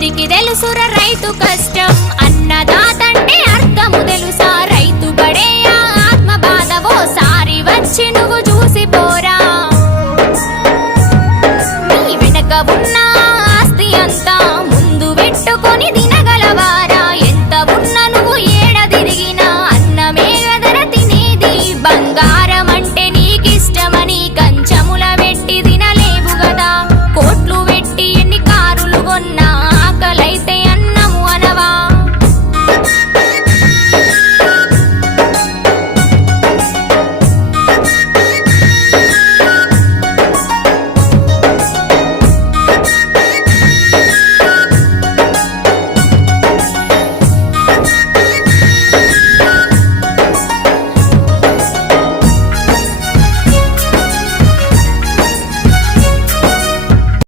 ఎవరికి తెలుసురా రైతు కష్టం అన్నదాతంటే అర్థము తెలుసా రైతు పడే ఆత్మ బాధ ఓసారి వచ్చి నువ్వు చూసిపోరా నీ వెనక ఉన్నా